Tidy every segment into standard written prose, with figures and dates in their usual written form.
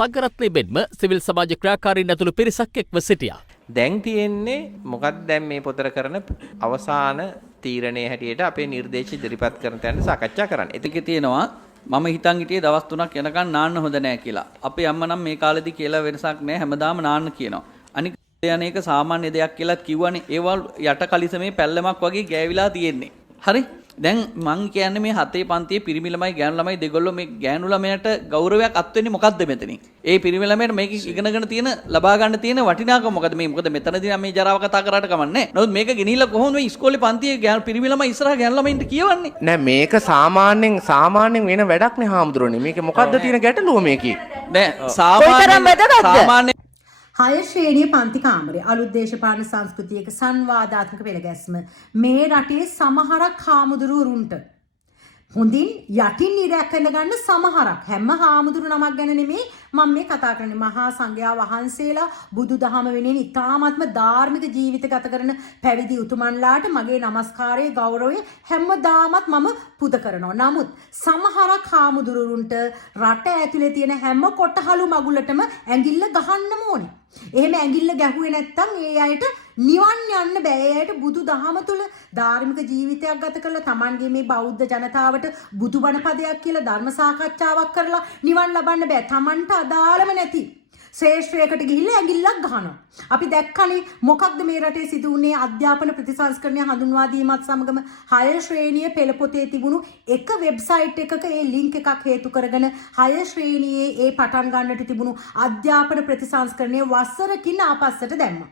සංඝරත්නය මෙන්ම සිවිල් සමාජ ක්‍රියාකාරීන් ඇතුළු පිරිසක් එක්ව සිටියා. දැන් තියෙන්නේ මොකක්ද දැන් මේ පොතට කරන අවසාන තීරණයේ හැටියට අපේ නිර්දේශ ඉදිරිපත් කරන තැන සාකච්ඡා කරන්න. ඒකේ තියෙනවා මම හිතන් හිටියේ දවස් 3ක් යනකම් නාන්න හොඳ නැහැ කියලා. අපේ අම්මා නම් මේ කාලෙදි කියලා වෙනසක් නැහැ හැමදාම නාන්න කියනවා. අනික යන්නේක සාමාන්‍ය දෙයක් කියලාත් කිව්වනේ ඒවල් යට කලිසමේ පැල්ලමක් වගේ ගෑවිලා තියෙන්නේ. හරි? දැන් මං කියන්නේ මේ 7 පන්තියේ පිරිමි ළමයි ගෑනු ළමයි දෙගොල්ලෝ මේ ගෑනු ළමයට ගෞරවයක් අත් වෙන්නේ මොකද්ද මෙතනින්? ඒ පිරිමි ළමයට මේක ඉගෙනගෙන තියෙන ලබා ගන්න තියෙන වටිනාකම මොකද? මේ මොකද මෙතනදී මේ ජරාව කතා කරාට කමන්නේ. නමුත් මේක ගෙනිහිල්ලා කොහොමද මේ ඉස්කෝලේ පන්තියේ පිරිමි ළමයි ඉස්සරහා ගෑනු ළමයින්ට කියවන්නේ? නෑ මේක සාමාන්‍යයෙන් වෙන වැඩක් නේ හාමුදුරනේ. මේක මොකද්ද තියෙන ගැටලුව මේකේ? නෑ සාමාන්‍ය 6 ශ්‍රේණිය පන්ති කාමරය අලුත් දේශපාලන සංස්කෘතියක සංවාදාත්මක පෙළගැස්ම මේ රටේ සමහරක් හාමුදුරුවරුන්ට හොඳින් යටින් ඉරැකඳ ගන්න සමහරක් හැම හාමුදුරු නමක් ගැන නෙමෙයි මම මේ කතා කරන්නේ මහා සංඝයා වහන්සේලා බුදුදහම වෙනුවෙන් ඉතාමත්ම ධාර්මික ජීවිත ගත කරන පැවිදි උතුමන්ලාට මගේ নমස්කාරයේ ගෞරවය හැමදාමත් මම පුද කරනවා. නමුත් සමහරක් හාමුදුරුවරුන්ට රට ඇතුලේ තියෙන හැම කොටහලු මගුලටම ඇඟිල්ල ගහන්නම ඕනේ. එහෙම ඇඟිල්ල ගැහුවේ නැත්තම් ඒ අයට නිවන් යන්න බෑ. ඒ අයට බුදුදහම තුල ධාර්මික ජීවිතයක් ගත කරලා Tamanගේ මේ බෞද්ධ ජනතාවට බුදුබණ පදයක් කියලා ධර්ම සාකච්ඡාවක් කරලා නිවන් ලබන්න බෑ. Tamanට අදාළම නැති ශ්‍රේෂ්ඨයකට ගිහිල්ලා ඇඟිල්ලක් ගහනවා. අපි දැක්කනේ මොකක්ද මේ රටේ සිදු වුණේ අධ්‍යාපන ප්‍රතිසංස්කරණය හඳුන්වා දීමත් සමගම 6 ශ්‍රේණියේ පෙළ පොතේ තිබුණු එක වෙබ්සයිට් එකක ඒ ලින්ක් එකක් හේතු කරගෙන 6 ශ්‍රේණියේ ඒ පටන් ගන්නට තිබුණු අධ්‍යාපන ප්‍රතිසංස්කරණය වසරකින් ආපස්සට දැම්මා.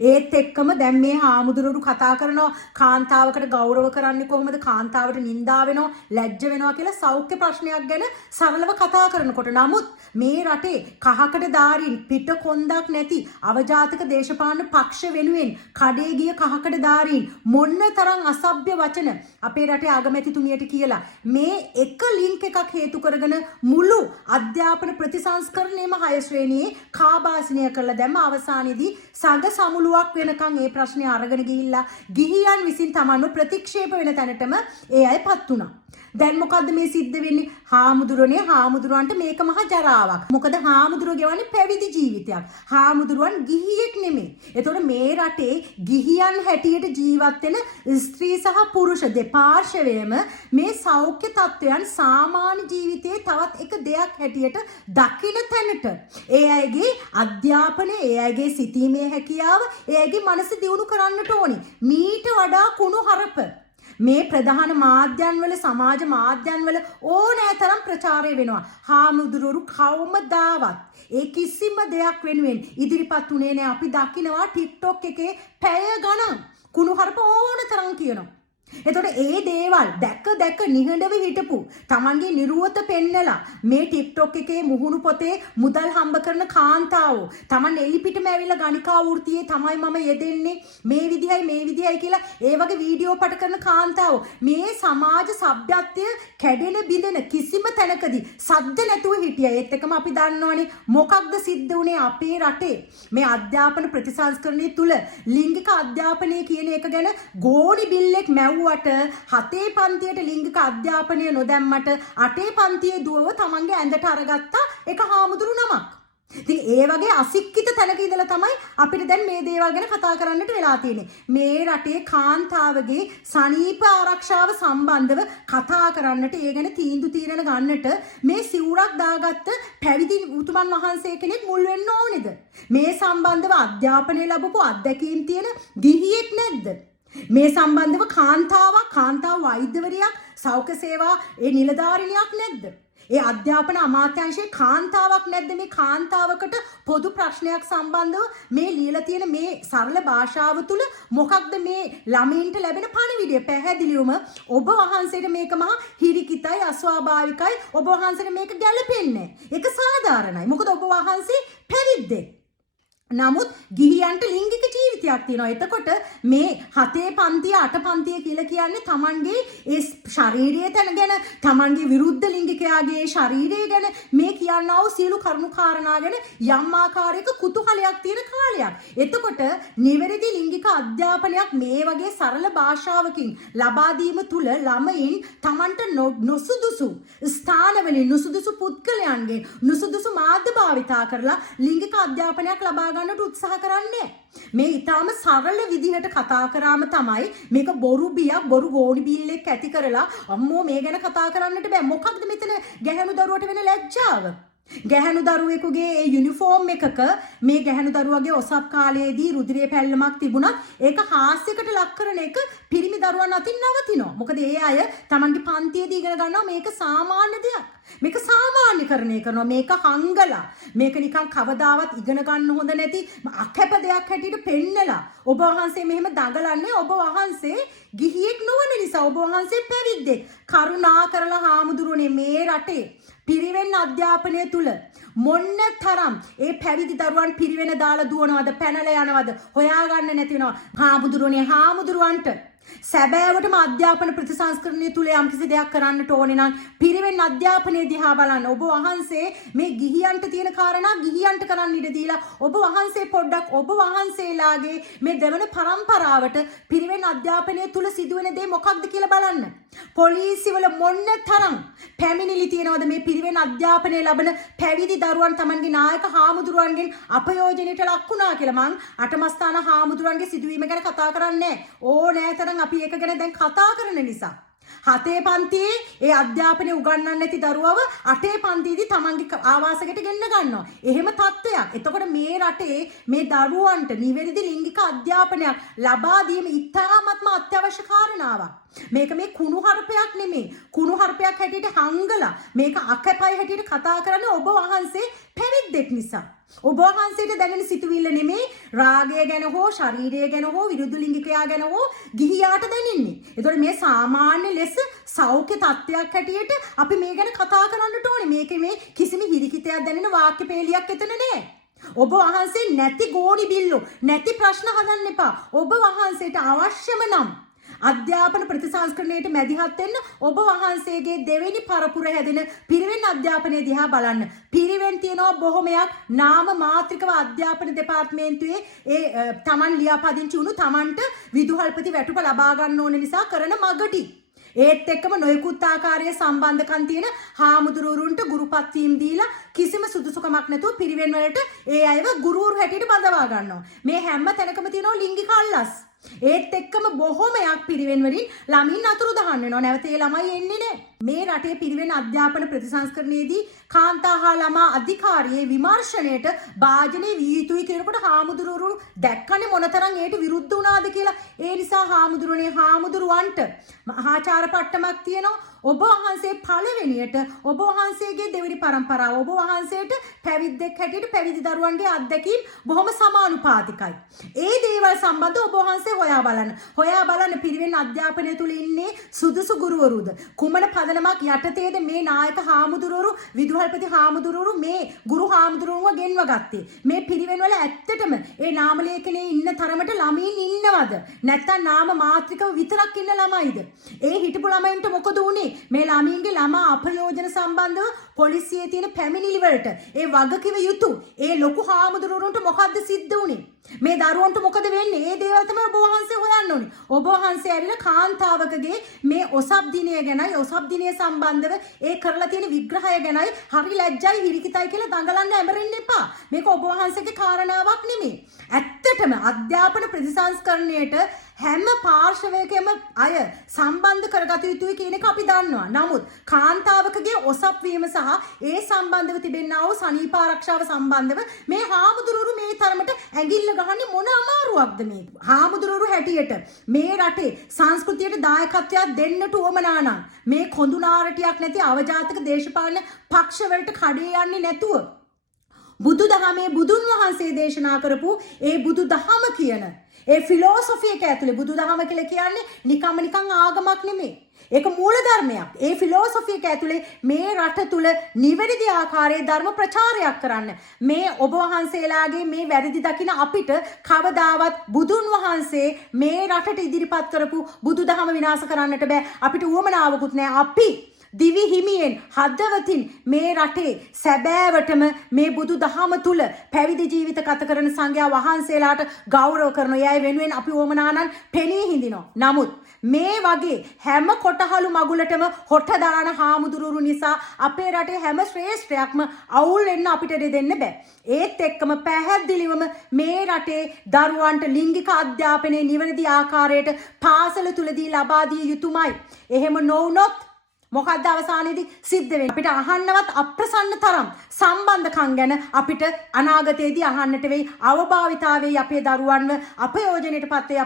ඒත් එක්කම දැන් මේ හාමුදුරුවෝ කතා කරනවා කාන්තාවකට ගෞරව කරන්නේ කොහොමද, කාන්තාවට නිඳා වෙනවා ලැජ්ජ වෙනවා කියලා සෞඛ්‍ය ප්‍රශ්නයක් ගැන සරලව කතා කරනකොට නමුත් මේ රටේ කහකට දාරින් පිට කොන්දක් නැති අවජාතක දේශපාලන පක්ෂ වෙනුවෙන් කඩේ ගිය කහකට දාරින් මොන්න තරම් අසභ්‍ය වචන අපේ රටේ අගමැතිතුමියට කියලා මේ එක ලින්ක් එකක් හේතු කරගෙන මුළු අධ්‍යාපන ප්‍රතිසංස්කරණයම 6 ශ්‍රේණියේ කාබාසිනිය කරලා දැම්ම. අවසානයේදී සංඝ සමුළු වෙනකන් ඒ ප්‍රශ්නේ අරගෙන ගිහිල්ලා ගිහියන් විසින් තමන්ව ප්‍රතික්ෂේප වෙන තැනටම ඒ අයපත් වුණා. දැන් මොකද්ද මේ සිද්ධ වෙන්නේ? හාමුදුරුවන්ට මේක මහ ජරාවක්. මොකද හාමුදුරුවෝ ගෙවන්නේ පැවිදි ජීවිතයක්. හාමුදුරුවන් ගිහියෙක් නෙමෙයි. ඒතකොට මේ රටේ ගිහියන් හැටියට ජීවත් වෙන ස්ත්‍රී සහ පුරුෂ දෙපාර්ශවයේම මේ සෞඛ්‍ය තත්ත්වයන් සාමාන්‍ය ජීවිතයේ තවත් එක දෙයක් හැටියට දකින තැනට ඒ අයගේ අධ්‍යාපනය, ඒ අයගේ සිතීමේ හැකියාව, ඒ අයගේ මනස දියුණු කරන්නට ඕනි. මීට වඩා කුණු හරප මේ ප්‍රධාන මාධ්‍යන්වල සමාජ මාධ්‍යන්වල ඕනෑ තරම් ප්‍රචාරය වෙනවා. හාමුදුරුවරු කවමදාවත් ඒ කිසිම දෙයක් වෙනුවෙන් ඉදිරිපත් උනේ නෑ. අපි දකිනවා TikTok එකේ පැය ගණන් කුණුහරුප ඕන තරම් කියනවා. එතකොට ඒ දේවල් දැක නිහඬව හිටපු Tamanගේ නිරුවත පෙන්නලා මේ TikTok එකේ මුහුණු පොතේ මුදල් හම්බ කරන කාන්තාවෝ Taman එලිපිටම ඇවිල්ලා ගණිකා වෘත්තියේ තමයි මම යෙදෙන්නේ මේ විදිහයි කියලා ඒ වගේ වීඩියෝ පට කරන කාන්තාවෝ මේ සමාජ සભ્યත්වය කැඩෙන බිඳෙන කිසිම තැනකදී සද්ද නැතුව හිටියා. ඒත් එකම අපි දන්නවනේ මොකක්ද සිද්ධ වුනේ අපේ රටේ මේ අධ්‍යාපන ප්‍රතිසංස්කරණය තුල ලිංගික අධ්‍යාපනය කියන එක ගැන ගෝණි බිල්ලෙක් මැව්ව 7 පන්තියට ලිංගික අධ්‍යාපනය නොදැම්මට 8 පන්තියේ දුවව තමන්ගේ ඇඳට අරගත්තා එක හාමුදුරු නමක්. ඉතින් ඒ වගේ අසික්කිත තැනක ඉඳලා තමයි අපිට දැන් මේ දේවල් ගැන කතා කරන්නට වෙලා තියෙන්නේ. මේ රටේ කාන්තාවගේ සනීප ආරක්ෂාව සම්බන්ධව කතා කරන්නට, ඒ ගැන තීන්දුව తీරන ගන්නට මේ සිවුරක් දාගත්ත පැවිදි උතුමන් වහන්සේ කෙනෙක් මුල් වෙන්න ඕනේද? මේ සම්බන්ධව අධ්‍යාපනය ලැබපු අත්දැකීම් තියෙන ගිහියෙක් නැද්ද? මේ සම්බන්ධව කාන්තාව වෛද්‍යවරියක් සෞඛ්‍ය සේවා ඒ නිලධාරිනියක් නැද්ද? ඒ අධ්‍යාපන අමාත්‍යාංශයේ කාන්තාවක් නැද්ද? මේ කාන්තාවකට පොදු ප්‍රශ්නයක් සම්බන්ධව මේ ලියලා තියෙන මේ සරල භාෂාව තුල මොකක්ද මේ ළමයින්ට ලැබෙන පණිවිඩය? පැහැදිලිවම ඔබ වහන්සේට මේක මහා හිරිකිතයි අස්වාභාවිකයි. ඔබ වහන්සේට මේක ගැළපෙන්නේ නැහැ. ඒක සාධාරණයි. මොකද ඔබ වහන්සේ පැවිද්දෙක්. නමුත් ගිහියන්ට ලිංගික ජීවිතයක් තියෙනවා. එතකොට මේ 7 පන්තිය 8 පන්තිය කියලා කියන්නේ තමන්ගේ ඒ ශාරීරිය ගැන, තමන්ගේ විරුද්ධ ලිංගිකයාගේ ශාරීරිය ගැන මේ කියනා වූ සියලු කරුණු කාරණා ගැන යම් ආකාරයක කුතුහලයක් තියෙන කාලයක්. එතකොට නිවැරදි ලිංගික අධ්‍යාපනයක් මේ වගේ සරල භාෂාවකින් ලබා දීම තුල ළමයින් තමන්ට නොසුදුසු ස්ථානවලින් නුසුදුසු පුද්ගලයන්ගේ නුසුදුසු මාධ්‍ය භාවිතා කරලා ලිංගික අධ්‍යාපනයක් ලබා ගන්නට උත්සාහ කරන්නේ. මේ ඊටාම සරල විදිහට කතා කරාම තමයි මේක බොරු බියක් බොරු ගෝණි බිල්ලෙක් ඇති කරලා අම්මෝ මේ ගැන කතා කරන්නට බෑ. මොකක්ද මෙතන ගැහැණු දරුවට වෙන ලැජ්ජාව? ගැහැණු දරුවෙකුගේ ඒ යුනිෆෝම් එකක මේ ගැහැණු දරුවගේ ඔසප් කාලයේදී රුධිරයේ පැල්ලමක් තිබුණත් ඒක හාස්‍යයකට ලක් කරන එක පිරිමි දරුවන් අතින් නවතිනවා. මොකද ඒ අය Tamanගේ පන්තියේදී ඉගෙන ගන්නවා මේක සාමාන්‍ය දෙයක්. මේක සාමාන්‍යකරණය කරනවා. මේක හංගලා මේක නිකන් කවදාවත් ඉගෙන ගන්න හොඳ නැති අකැප දෙයක් හැටියට පෙන්නලා ඔබ වහන්සේ මෙහෙම දඟලන්නේ ඔබ වහන්සේ ගිහියෙක් නොවන නිසා. ඔබ වහන්සේ පැවිද්දෙක්. කරුණා කරලා හාමුදුරුවනේ මේ රටේ පිරිවෙන් අධ්‍යාපනය තුල මොන්න තරම් ඒ පැවිදි දරුවන් පිරිවෙන දාලා දුවනවද පැනලා යනවද හොයාගන්න නැති වෙනවා. හාමුදුරුවනේ හාමුදුරුවන්ට සැබෑවටම අධ්‍යාපන ප්‍රතිසංස්කරණය තුල යම්කිසි දෙයක් කරන්නට ඕනේ නම් පිරිවෙන් අධ්‍යාපනයේ දිහා බලන්න. ඔබ වහන්සේ මේ ගිහියන්ට තියෙන කාරණා ගිහියන්ට කරන්න ඉඩ දීලා ඔබ වහන්සේ පොඩ්ඩක් ඔබ වහන්සේලාගේ මේ දෙවන පරම්පරාවට පිරිවෙන් අධ්‍යාපනය තුල සිදුවෙන දේ මොකක්ද කියලා බලන්න. පොලිසිවල මොන්න තරම් පැමිණිලි තියෙනවද මේ පිරිවෙන් අධ්‍යාපනය ලබන පැවිදි දරුවන් Tamanගේ නායක හාමුදුරුවන්ගෙන් අපයෝජනයට ලක් වුණා කියලා. මං අටමස්ථාන හාමුදුරුවන්ගේ සිදුවීම ගැන කතා කරන්නේ ඕනෑ තරම් අපි ඒක ගැන දැන් කතා කරන නිසා. 7 පන්තියේ ඒ අධ්‍යාපනය උගන්වන්න නැති දරුවව 8 පන්තියේදී තමන්ගේ ආවාසයකට ගෙන්න ගන්නවා. එහෙම තත්ත්වයක්. එතකොට මේ රටේ මේ දරුවන්ට නිවැරදි ලිංගික අධ්‍යාපනයක් ලබා දීම ඉතාමත්ම අත්‍යවශ්‍ය කාරණාවක්. මේක මේ කුණු හර්පයක් නෙමෙයි. කුණු හර්පයක් හැටියට හංගලා මේක අකපයි හැටියට කතා කරන්නේ ඔබ වහන්සේ පැවිද්දෙක් නිසා. ඔබ වහන්සේට දැනෙන සිතුවිල්ල නෙමෙයි රාගය ගැන හෝ ශරීරය ගැන හෝ විරුද්ධ ලිංගිකයා ගැන හෝ ගිහියාට දැනෙන්නේ. ඒතකොට මේ සාමාන්‍ය ලෙස සෞඛ්‍ය තත්ත්වයක් හැටියට අපි මේ ගැන කතා කරන්නට ඕනේ. මේකේ මේ කිසිම හිරිකිතයක් දැනෙන වාක්‍ය පේලියක් එතන නෑ. ඔබ වහන්සේ නැති ගෝණි බිල්ලෝ නැති ප්‍රශ්න හදන්න එපා. ඔබ වහන්සේට අවශ්‍යම නම් අධ්‍යාපන ප්‍රතිසංස්කරණයට මැදිහත් වෙන්න ඔබ වහන්සේගේ දෙවෙනි පරපුර හැදෙන පිරිවෙන් අධ්‍යාපනය දිහා බලන්න. පිරිවෙන් තියෙනවා බොහොමයක් නාම මාත්‍රිකව අධ්‍යාපන දෙපාර්තමේන්තුවේ ඒ Taman ලියාපදිංචි වුණු Tamanට විදුහල්පති වැටුප ලබා ගන්න ඕන නිසා කරන මගටි. ඒත් එක්කම නොයෙකුත් ආකාරයේ සම්බන්ධකම් තියෙන හාමුදුරුවරුන්ට ගුරුපත් වීම දීලා කිසිම සුදුසුකමක් නැතුව පිරිවෙන් වලට ඒ අයව ගුරුවරු හැටියට බඳවා ගන්නවා. මේ හැම තැනකම තියෙනවා ලිංගික අල්ලස්. ඒත් එක්කම බොහොමයක් පිරිවෙන් වලින් ළමින් අතුරුදහන් වෙනවා. නැවත ඒ ළමයි එන්නේ නැහැ. මේ රටේ පිරිවෙන් අධ්‍යාපන ප්‍රතිසංස්කරණයේදී කාන්තා හා ළමා අධිකාරියේ විමර්ශනයට භාජනයේ විය යුතුයි කියනකොට හාමුදුරුවරු දැක්කනේ මොනතරම් ඒට විරුද්ධ වුණාද කියලා. ඒ නිසා හාමුදුරනේ හාමුදුරුවන්ට මහාචාර පට්ටමක් තියෙනවා. ඔබ වහන්සේ පළවෙනියට ඔබ වහන්සේගේ දෙවෙනි පරම්පරාව ඔබ වහන්සේට පැවිද්දෙක් හැටියට පැවිදි දරුවන්ගේ අත්දැකීම් බොහොම සමානුපාතිකයි. ඒ දේවල් සම්බන්ධව ඔබ වහන්සේ හොයා බලන්න. හොයා බලන්න පිරිවෙන් අධ්‍යාපනය තුල ඉන්නේ සුදුසු ගුරුවරුද? කුමන පදනමක් යටතේද මේ නායක හාමුදුරුවරු විදුහල්පති හාමුදුරුවරු මේ ගුරු හාමුදුරුවන්ව ගෙන්ව ගත්තේ? මේ පිරිවෙන් වල ඇත්තටම ඒ නාම ලේඛනයේ ඉන්න තරමට ළමයින් ඉන්නවද? නැත්නම් නාම මාත්‍රිකව විතරක් ඉන්න ළමයිද? ඒ හිටපු ළමයින්ට මොකද උනේ? මේ ළමයින්ගේ ළමා අපයෝජන සම්බන්ධව පොලිසියේ තියෙන පැමිණිලි වලට ඒ වගකිව යුතු ඒ ලොකු හාමුදුරුවන්ට මොකද්ද සිද්ධ වුනේ? මේ දරුවන්ට මොකද වෙන්නේ? ඒ දේවල් තමයි ඔබ වහන්සේ හොයන්න ඕනේ. ඔබ වහන්සේ ඇවිල්ලා කාන්තාවකගේ මේ ඔසප් දිනය ගැනයි ඔසප් දිනය සම්බන්ධව ඒ කරලා තියෙන විග්‍රහය ගැනයි හරි ලැජ්ජයි හිරිකිතයි කියලා දඟලන්න ඇමරෙන්න එපා. මේක ඔබ වහන්සේගේ කාරණාවක් නෙමෙයි. ඇත්තටම අධ්‍යාපන ප්‍රතිසංස්කරණයට හැම පාර්ශවයකම අය සම්බන්ධ කරගත යුතුයි කියන එක අපි දන්නවා. නමුත් කාන්තාවකගේ ඔසප් වීම සහ ඒ සම්බන්ධව තිබෙනා වූ සනීප ආරක්ෂාව සම්බන්ධව මේ හාමුදුරුවරු මේ තරමට ඇඟිල්ල ගහන්නේ මොන අමාරුවක්ද මේ? හාමුදුරුවරු හැටියට මේ රටේ සංස්කෘතියට දායකත්වයක් දෙන්නට උවමනා නම් මේ කොඳුනාරටියක් නැති අවජාතක දේශපාලන පක්ෂවලට කඩේ යන්නේ නැතුව බුදුදහමේ බුදුන් වහන්සේ දේශනා කරපු ඒ බුදුදහම කියන ඒ ෆිලොසොෆි එක ඇතුලේ බුදුදහම කියලා කියන්නේ නිකන් ආගමක් නෙමෙයි. ඒක මූල ධර්මයක්. ඒ ෆිලොසොෆි එක ඇතුලේ මේ රට තුල නිවැරදි ආකාරයේ ධර්ම ප්‍රචාරයක් කරන්න. මේ ඔබ වහන්සේලාගේ මේ වැරදි දකින අපිට කවදාවත් බුදුන් වහන්සේ මේ රටට ඉදිරිපත් කරපු බුදුදහම විනාශ කරන්නට බෑ. අපිට උවමනාවකුත් නෑ. අපි දිවි හිමියෙන් හදවතින් මේ රටේ සැබෑවටම මේ බුදු දහම තුල පැවිදි ජීවිත ගත කරන සංඝයා වහන්සේලාට ගෞරව කරන අය වෙනුවෙන් අපි වමනානන් පෙනී හිඳිනවා. නමුත් මේ වගේ හැම කොටහලු මගුලටම හොට දාන හාමුදුරුවරු නිසා අපේ රටේ හැම ශ්‍රේෂ්ඨයක්ම අවුල් වෙන්න අපිට දෙන්න බෑ. ඒත් එක්කම පැහැදිලිවම මේ රටේ දරුවන්ට ලිංගික අධ්‍යාපනයේ නිවැරදි ආකාරයට පාසල තුලදී ලබා දිය යුතුමයි. එහෙම නොවුනොත් මොකක්ද අවසානයේදී සිද්ධ වෙන්නේ? අපිට අහන්නවත් අප්‍රසන්න තරම් සම්බන්ධකම් ගැන අපිට අනාගතයේදී අහන්නට වෙයි. අවභාවිතාවේ අපේ දරුවන්ව අපයෝජනයටපත් වේ.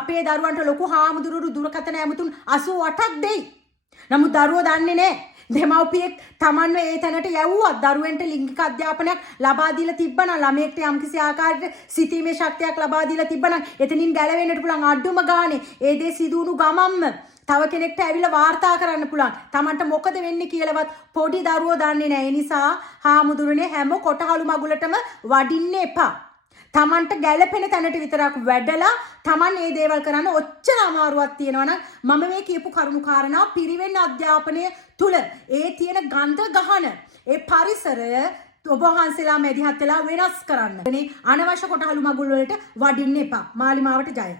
අපේ දරුවන්ට ලොකු හාමුදුරුවරු දුරකථන ඇමතුම් 88ක් දෙයි. නමුත් දරුවෝ දන්නේ නැහැ. දෙමව්පියෙක් Tamanව ඒ තැනට යවුවත් දරුවෙන්ට ලිංගික අධ්‍යාපනයක් ලබා දීලා තිබ්බනම් ළමයෙක්ට යම්කිසි ආකාරයකට සිතීමේ ශක්තියක් ලබා දීලා තිබ්බනම් එතනින් ගැලවෙන්නට පුළුවන්. අඩුම ගානේ ඒ දේ සිදුණු ගමම්ම තව කෙනෙක්ට ඇවිල්ලා වාර්තා කරන්න පුළුවන්. Tamanට මොකද වෙන්නේ කියලාවත් පොඩි දරුවෝ දන්නේ නැහැ. ඒ නිසා හාමුදුරනේ හැම කොටහලු මගුලටම වඩින්න එපා. Tamanට ගැළපෙන තැනට විතරක් වැඩලා Taman මේ දේවල් කරන්න ඔච්චර අමාරුවක් තියෙනවා නම් මම මේ කියපු කරුණු කාරණා පිරිවෙන් අධ්‍යාපනය තුල ඒ තියෙන ගන්ධ ගහන ඒ පරිසරය ඔබ වහන්සේලා මැදිහත් වෙලා වෙනස් කරන්න. අනවශ්‍ය කොටහලු මගුල් වලට වඩින්න එපා. මාලිමාවට ජය.